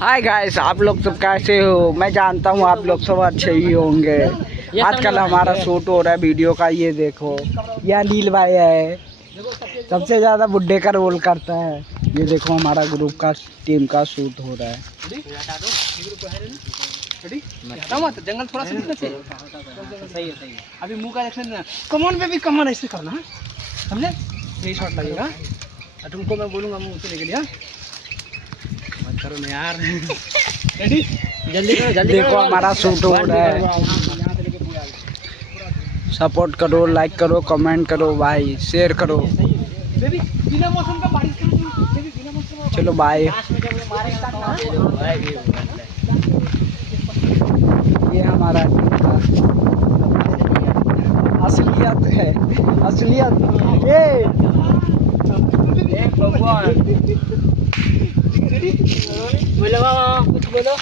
Hi guys, आप लोग सब कैसे हो? मैं जानता हूँ आप लोग सब अच्छे ही होंगे। आजकल हमारा शूट हो रहा है वीडियो का। ये देखो, ये अनिल भाई है, सबसे ज़्यादा बुड्ढे का रोल करता है। ये देखो, हमारा ग्रुप का टीम का शूट हो रहा है। जंगल थोड़ा सा सही है, सही है। अभी मुंह का एक्शन ना, कमर पे भी कमर ऐसे करना है, समझे? यही शॉट लगेगा। तुमको मैं बोलूंगा मुंह से निकलिया मत करो ना यार। रेडी? जल्दी करो, जल्दी देखो हमारा शूट हो रहा है। सपोर्ट करो, लाइक करो, कमेंट करो भाई, शेयर करो। बेबी बिना मौसम का बारिश करो, बेबी बिना मौसम का। चलो बाय। ये हमारा असलियत है, असलियत। ये बोलो कुछ बोलो।